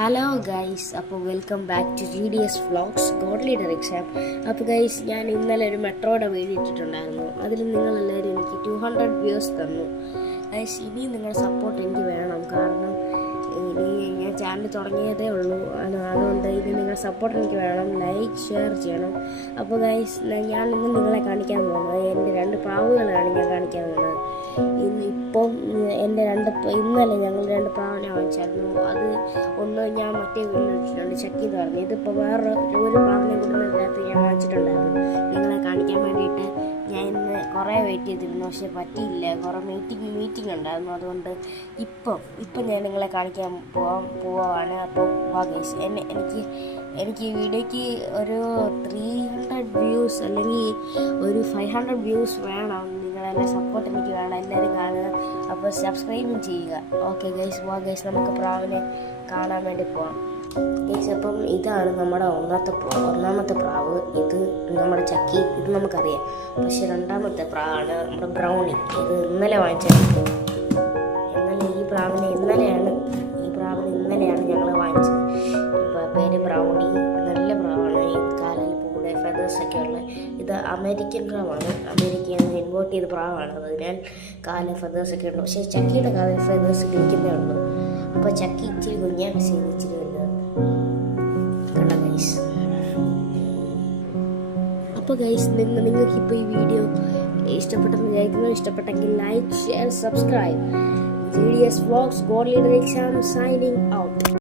Hello guys, അപ്പോൾ welcome back to GDS vlogs god leader exam. അപ്പോൾ guys, ഞാൻ ഇന്നലെ ഒരു മെട്രോയുടെ വീഡിയോ ഇട്ടിട്ടുണ്ടായിരുന്നു. അതിൽ നിങ്ങളെല്ലാവരും എനിക്ക് 200 വ്യൂസ് തന്നു. ഗൈസ്, ഇനി നിങ്ങളുടെ സപ്പോർട്ട് എനിക്ക് വേണം. കാരണം ഇനി ഞാൻ ചാനൽ തുടങ്ങിയതേ ഉള്ളൂ. അതുകൊണ്ട് ഇനി നിങ്ങളുടെ സപ്പോർട്ട് എനിക്ക് വേണം. ലൈക്ക്, ഷെയർ ചെയ്യണം. അപ്പോൾ ഗൈസ്, ഞാൻ ഇന്ന് നിങ്ങളെ കാണിക്കാൻ പോകുന്നത് എൻ്റെ 2 പ്രാവുകളാണ് ഞാൻ കാണിക്കാൻ പോകുന്നത്. ഇപ്പം ഇന്നലെ ഞങ്ങൾ 2 പ്രാവിനെ വാങ്ങിച്ചായിരുന്നു. അത് ഒന്ന് ഞാൻ മറ്റേ വീട്ടിലിട്ടിട്ടുണ്ട്, ചക്കി എന്ന് പറഞ്ഞു. ഇതിപ്പോൾ ഒരു പ്രാവിനെ കൂടെ നേരത്തെ ഞാൻ വാങ്ങിച്ചിട്ടുണ്ടായിരുന്നു നിങ്ങളെ കാണിക്കാൻ വേണ്ടിയിട്ട്. ഞാൻ ഇന്ന് കുറേ വെയിറ്റ് ചെയ്തിരുന്നു, പക്ഷേ പറ്റിയില്ല. കുറേ മീറ്റിംഗ് ഉണ്ടായിരുന്നു. അതുകൊണ്ട് ഇപ്പം ഞാൻ നിങ്ങളെ കാണിക്കാൻ പോവാണ്. അപ്പോൾ ഗൈസ്, എനിക്ക് ഈ വീഡിയോയ്ക്ക് ഒരു 300 വ്യൂസ് അല്ലെങ്കിൽ ഒരു 500 വ്യൂസ് വേണം. നിങ്ങളെല്ലാം സപ്പോർട്ട് എനിക്ക് വേണം. എല്ലാവരും കാണുക. അപ്പോൾ സബ്സ്ക്രൈബും ചെയ്യുക. ഓക്കെ ഗൈസ്, ഗൈസ്, നമുക്ക് പ്രാവിനെ കാണാൻ വേണ്ടി പോവാം. ഗൈസ്, അപ്പം ഇതാണ് നമ്മുടെ ഒന്നാമത്തെ പ്രാവ്. ഇത് നമ്മുടെ ചക്കി, ഇത് നമുക്കറിയാം. പക്ഷെ 2ാമത്തെ പ്രാവാണ് നമ്മുടെ ബ്രൗണി. ഇത് ഇന്നലെ വാങ്ങിച്ചത്. ഈ പ്രാവിനെ ഇന്നലെയാണ് ഞങ്ങൾ വാങ്ങിച്ചത്. പേര് ബ്രൗണി. നല്ല പ്രാവാണ്. ഈ കാലിൽ കൂടെ ഫെതേഴ്സൊക്കെ ഉള്ള. ഇത് അമേരിക്കൻ പ്രാവാണ്. അമേരിക്കയിൽ നിന്ന് ഇമ്പോർട്ട് ചെയ്ത പ്രാവാണ്. അതിനാൽ കാലിൽ ഫെതേഴ്സൊക്കെ ഉണ്ട്. പക്ഷേ ചക്കിയുടെ കാലിൽ ഫെതേഴ്സ് ഇരിക്കുന്നേ ഉള്ളൂ. അപ്പോൾ ചക്കി ഇച്ചിരി കുഞ്ഞാ, പക്ഷേ ഇച്ചിരി വലുതാണ്. കണ്ട ഗൈസ്. അപ്പോൾ ഗൈസ്, നിങ്ങൾക്കിപ്പോൾ ഈ വീഡിയോ ഇഷ്ടപ്പെട്ടെന്ന് വിചാരിക്കുന്നു. ഇഷ്ടപ്പെട്ടെങ്കിൽ like, share, subscribe. GDS vlogs god leader exam signing out.